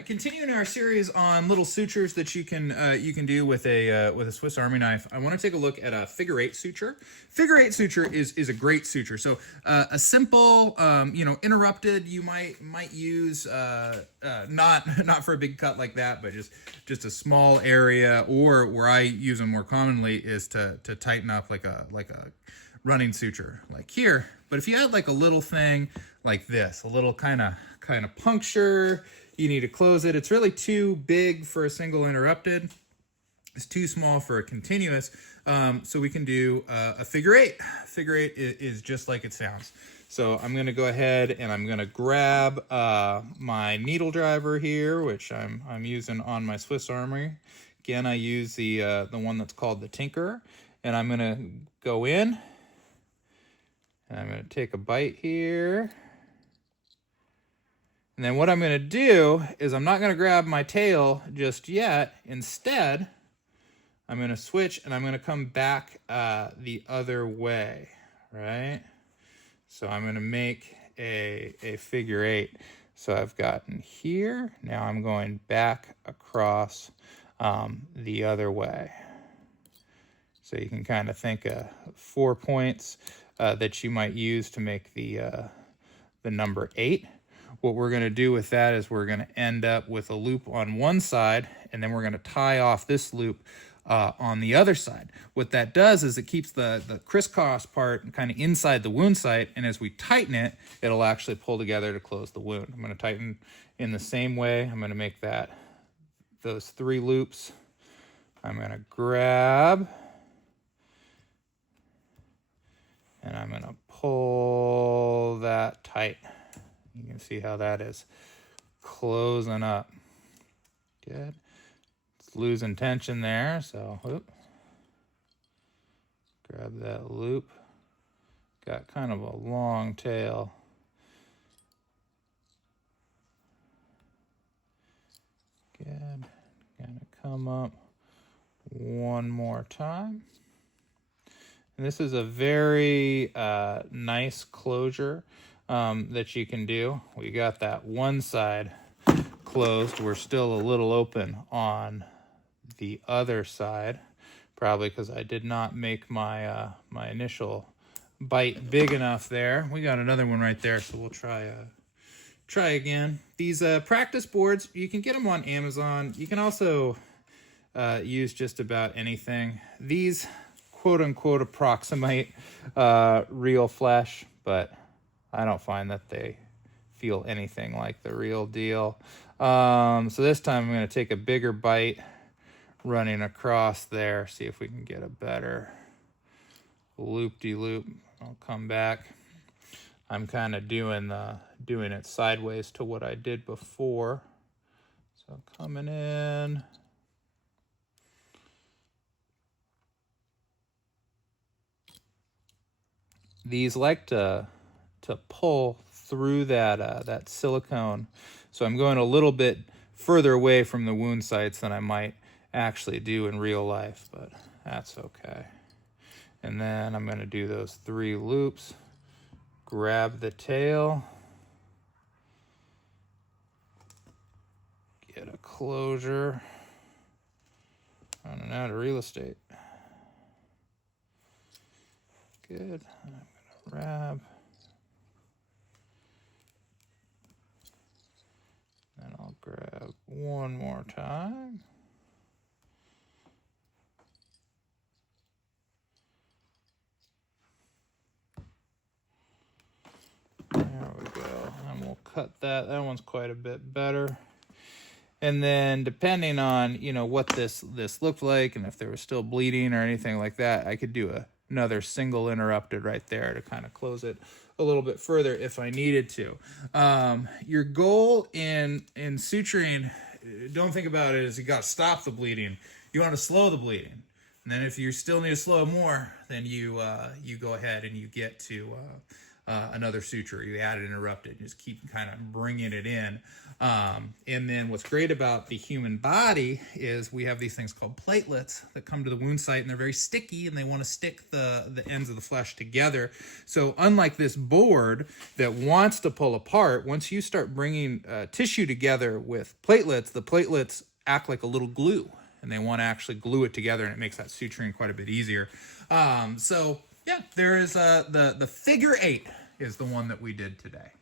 right, continuing our series on little sutures that you can do with a Swiss Army knife. I want to take a look at a figure-8 suture. Figure-8 suture is a great suture. So a simple, interrupted you might use not for a big cut like that, but just a small area. Or where I use them more commonly is to tighten up like a running suture like here. But if you had like a little thing like this, a little kind of puncture, you need to close it. It's really too big for a single interrupted. It's too small for a continuous. So we can do a figure-8. Figure-8 is just like it sounds. So I'm going to go ahead and I'm going to grab my needle driver here, which I'm using on my Swiss Army. Again, I use the one that's called the Tinker, and I'm going to go in and I'm going to take a bite here. And then what I'm going to do is I'm not going to grab my tail just yet. Instead, I'm going to switch and I'm going to come back the other way, right? So I'm going to make a figure-8. So I've gotten here. Now I'm going back across the other way. So you can kind of think of 4 points that you might use to make the number 8. What we're going to do with that is we're going to end up with a loop on one side, and then we're going to tie off this loop on the other side. What that does is it keeps the crisscross part kind of inside the wound site, and as we tighten it, it'll actually pull together to close the wound. I'm going to tighten in the same way. I'm going to make those 3 loops. I'm going to grab, and I'm going to pull that tight. You can see how that is closing up. Good. It's losing tension there, so grab that loop. Got kind of a long tail. Good. Gonna come up one more time. And this is a very nice closure that you can do. We got that one side closed. We're still a little open on the other side, probably because I did not make my my initial bite big enough there. We got another one right there, so we'll try again. These practice boards, you can get them on Amazon. You can also use just about anything. These quote-unquote approximate real flesh, but I don't find that they feel anything like the real deal. So this time I'm going to take a bigger bite running across there, see if we can get a better loop-de-loop. I'll come back. I'm kind of doing it sideways to what I did before. So coming in. These like to pull through that silicone, so I'm going a little bit further away from the wound sites than I might actually do in real life, but that's okay. And then I'm going to do those 3 loops, grab the tail, get a closure, running out of real estate. Good. I'm going to grab. And I'll grab one more time. There we go. And we'll cut that. That one's quite a bit better. And then depending on, what this looked like and if there was still bleeding or anything like that, I could do another single interrupted right there to kind of close it a little bit further if I needed to. Your goal in suturing, don't think about it as you got to stop the bleeding. You want to slow the bleeding. And then if you still need to slow more, then you go ahead and you get to another suture. You add it, interrupt it, just keep kind of bringing it in. And then what's great about the human body is we have these things called platelets that come to the wound site, and they're very sticky, and they want to stick the ends of the flesh together. So unlike this board that wants to pull apart, once you start bringing tissue together with platelets, the platelets act like a little glue, and they want to actually glue it together, and it makes that suturing quite a bit easier. So yeah, there is the figure 8 is the one that we did today.